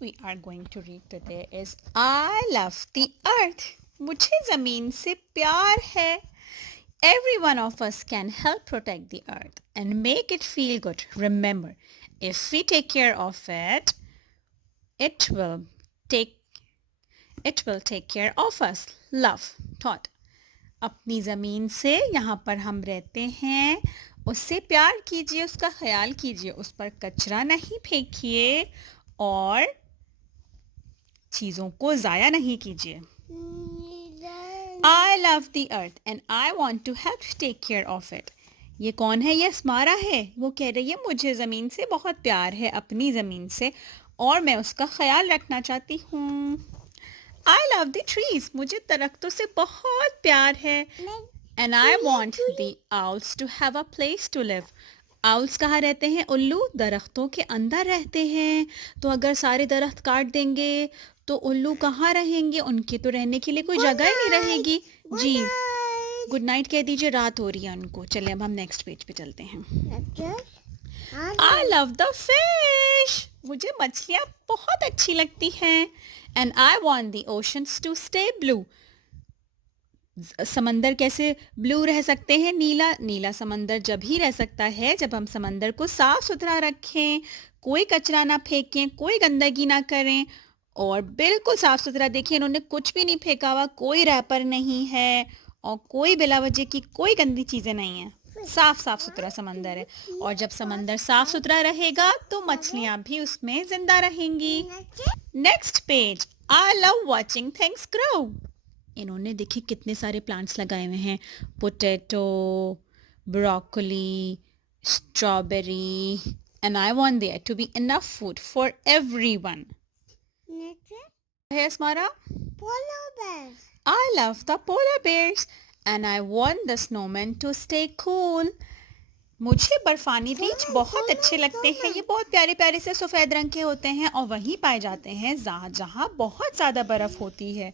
we are going to read today is I love the earth. मुझे ज़मीन से प्यार है. Every one of us can help protect the earth and make it feel good. Remember, if we take care of it, it will take it will take care of us. Love, thought. अपनी ज़मीन से यहाँ पर हम रहते हैं, उससे प्यार कीजिए, उसका ख्याल कीजिए, उस पर कचरा नहीं फेंकिए और चीज़ों को ज़ाया नहीं कीजिए. I love the earth and I want to help take care of it. ये कौन है? ये स्मारा है. वो कह रही है मुझे ज़मीन से बहुत प्यार है, अपनी ज़मीन से, और मैं उसका ख्याल रखना चाहती हूँ. I love the trees. मुझे दरख्तों से बहुत प्यार है. And I want the owls to have a place to live. Owls कहाँ रहते हैं? उल्लू दरख्तों के अंदर रहते हैं. तो अगर सारे दरख्त काट देंगे तो उल्लू कहाँ रहेंगे? उनके तो रहने के लिए कोई जगह ही नहीं रहेगी. जी, गुड नाइट कह दीजिए, रात हो रही है उनको. चलिए अब हम नेक्स्ट पेज पे चलते हैं. I love the fish. मुझे मछलियाँ बहुत अच्छी लगती हैं. And I want the oceans to stay blue. समंदर कैसे ब्लू रह सकते हैं? नीला. नीला समंदर जब ही रह सकता है जब हम समंदर को साफ सुथरा रखें, कोई कचरा ना फेंकें, कोई गंदगी ना करें और बिल्कुल साफ सुथरा. देखिए इन्होंने कुछ भी नहीं फेंका हुआ, कोई रैपर नहीं है और कोई बिला वजह की कोई गंदी चीज़ें नहीं हैं. साफ साफ सुथरा समंदर है और जब समंदर साफ सुथरा रहेगा तो मछलियाँ भी उसमें जिंदा रहेंगी. Next page. I love watching things grow. इन्होंने देखिए कितने सारे प्लांट्स लगाए हुए हैं. Potato, broccoli, strawberry. And I want there to be enough food for everyone. है स्मारा? Polar bears. I love the polar bears and I want the snowmen to stay cool. मुझे बर्फानी रीछ बहुत अच्छे लगते हैं. ये बहुत प्यारे प्यारे से सफ़ेद रंग के होते हैं और वहीं पाए जाते हैं जहाँ बहुत ज़्यादा बर्फ़ होती है.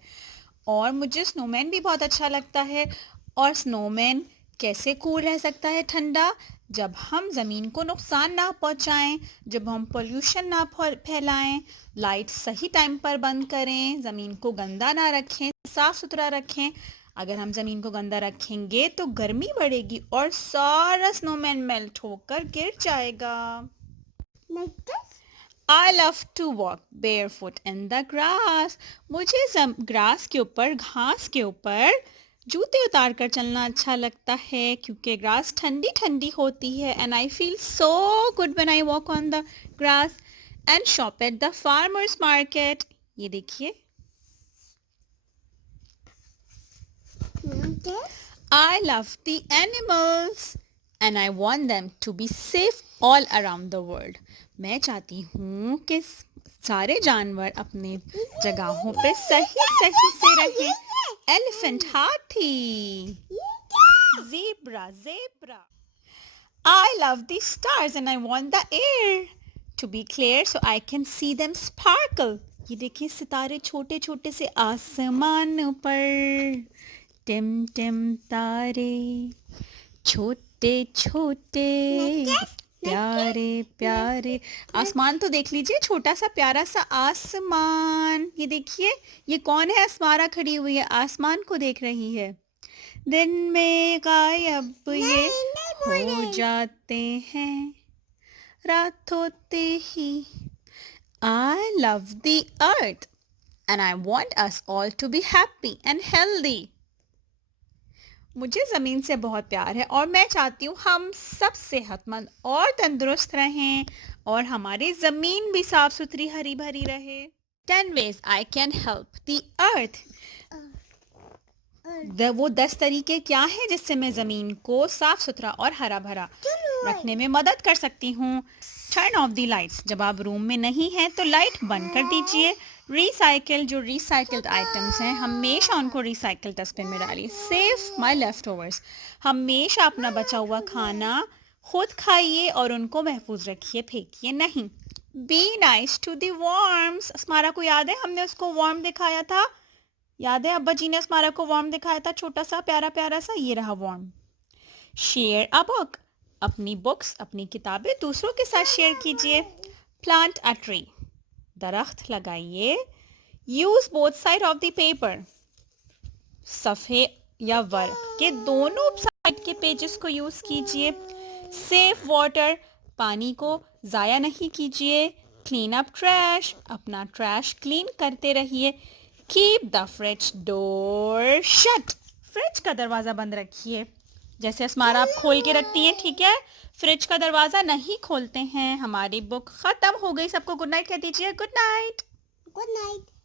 और मुझे स्नोमैन भी बहुत अच्छा लगता है. और स्नोमैन कैसे कूल रह सकता है ठंडा? जब हम ज़मीन को नुकसान ना पहुंचाएं, जब हम पोल्यूशन ना फैलाएं, लाइट सही टाइम पर बंद करें, ज़मीन को गंदा ना रखें, साफ़ सुथरा रखें. अगर हम ज़मीन को गंदा रखेंगे तो गर्मी बढ़ेगी और सारा स्नोमैन मेल्ट होकर गिर जाएगा. I love to walk barefoot in the grass. मुझे ग्रास के ऊपर, घास के ऊपर जूते उतार कर चलना अच्छा लगता है क्योंकि ग्रास ठंडी ठंडी होती है. And I feel so good when I walk on the grass and shop at the farmer's market. ये देखिए. I love the animals and I want them to be safe all around the world. मैं चाहती हूँ कि सारे जानवर अपने जगहों पे सही सही से रहें. एलिफेंट, हाथी, zebra. I love the stars and I want the air to be clear so I can see them sparkle. ये देखिए सितारे छोटे छोटे से आसमान पर. टिम टिम तारे छोटे छोटे प्यारे प्यारे. आसमान तो देख लीजिए, छोटा सा प्यारा सा आसमान. ये देखिए ये कौन है? अस्मारा खड़ी हुई है, आसमान को देख रही है. दिन में गायब ये हो जाते हैं, रात होते ही. I love the earth and I want us all to be happy and healthy. मुझे ज़मीन से बहुत प्यार है और मैं चाहती हूँ हम सब सेहतमंद और तंदुरुस्त रहें और हमारी ज़मीन भी साफ़ सुथरी हरी भरी रहे. 10 ways I can help the earth. वो 10 तरीके क्या हैं जिससे मैं ज़मीन को साफ़ सुथरा और हरा भरा रखने में मदद कर सकती हूँ. Turn off the lights. जब आप रूम में नहीं हैं तो लाइट बंद कर दीजिए. रिसाइकिल, जो रिसाइकिल्ड आइटम्स हैं हमेशा उनको रिसाइकिल डस्टबिन में डालिए. Save my leftovers. हमेशा अपना बचा हुआ खाना खुद खाइए और उनको महफूज रखिए, फेंकिए नहीं. Be nice to the worms. Asmara को याद है हमने उसको वर्म दिखाया था? याद है अब्बा जी ने अस्मारा को वर्म दिखाया था, छोटा सा प्यारा प्यारा सा. ये रहा वर्म. Share a book. अपनी बुक्स, अपनी किताबें दूसरों के साथ शेयर कीजिए. Plant a tree. दरख्त लगाइए. Use both side of the paper. सफ़े या वर्क के दोनों साइड के पेजेस को यूज कीजिए. Save water. पानी को ज़ाया नहीं कीजिए. Clean up trash. अपना ट्रैश क्लीन करते रहिए. Keep the fridge door shut. Fridge का दरवाज़ा बंद रखिए. जैसे अस्मारा आप खोल के रखती हैं, ठीक है. फ्रिज का दरवाज़ा नहीं खोलते हैं. हमारी बुक ख़त्म हो गई. सबको गुड नाइट कह दीजिए. Good night. Good night.